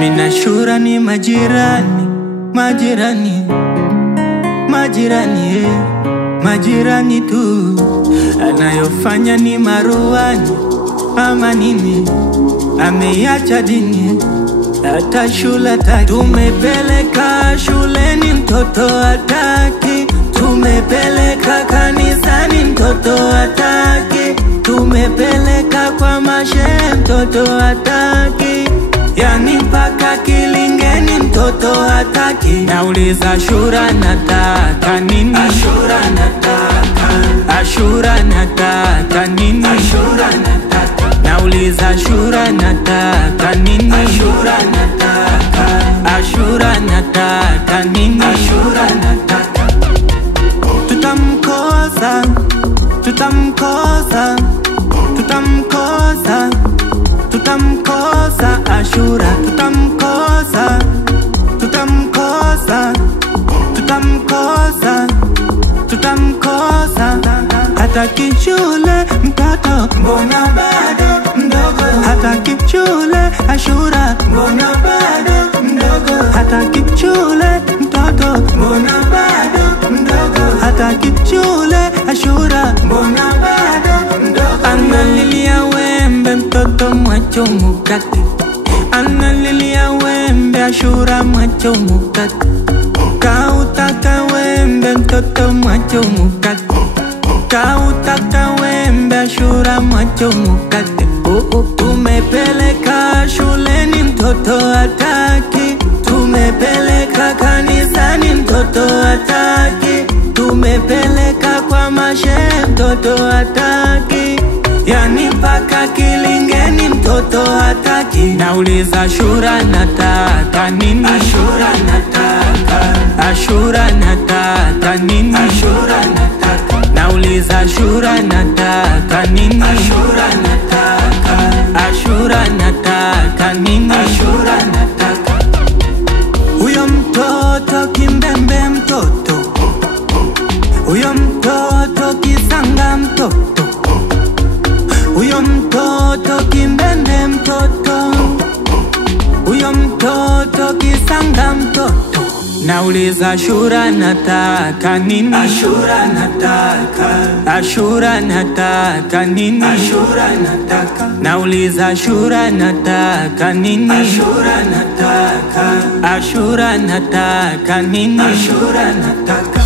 Mimi na Ashura ni majirani, majirani, majirani, majirani tu. Anayofanya ni maruani ama nini, ameiacha dini, hata shule hataki. Tumepeleka shuleni mtoto hataki, tumepeleka kanisani mtoto hataki, tumepeleka kwa mashehe mtoto hataki, yani mpaka kilingeni mtoto hataki. Nauliza Ashura nataka nini? Ashura nataka, Ashura nataka nini? Ashura nataka. Nauliza Ashura nataka nini? Ashura nataka, Ashura nataka nini? Ashura nataka. Tutamkosa, tutamkosa, tutamkosa, tutamkosa Ashura, tutamkosa, tutamkosa, tutamkosa, tutamkosa. Hataki shule mtoto, mbona bado mdogo? Hataki shule Ashura, mbona bado mdogo? Hataki shule mtoto, mbona bado mdogo? Hataki shule Ashura, mbona bado mdogo? Analilia wembe mtoto mwacho mukati, analilia wembe Ashura mwacho mukati, kautaka wembe mtoto mwacho mukati, kautaka wembe Ashura mwacho mukati. Tumepeleka shuleni mtoto hataki, tumepeleka kanisani mtoto hataki, tumepeleka kwa mashehe mtoto hataki, yani mpaka kilingeni mtoto hataki. Nauliza Ashura nataka nini? Ashura nataka, Ashura nataka nini? Ashura nataka. Nauliza Ashura nataka nini? Ashura nataka, Ashura nataka nini? Ashura nataka. Huyo mtoto kimbembe mtoto, huyo mtoto kisanga mtoto, huyo mtoto kimbembe mtoto, huyo mtoto kisanga mtoto. Nauliza Ashura nataka nini? Ashura nataka, Ashura nataka nini? Ashura nataka. Nauliza Ashura nataka nini? Ashura nataka, Ashura nataka nini? Ashura nataka.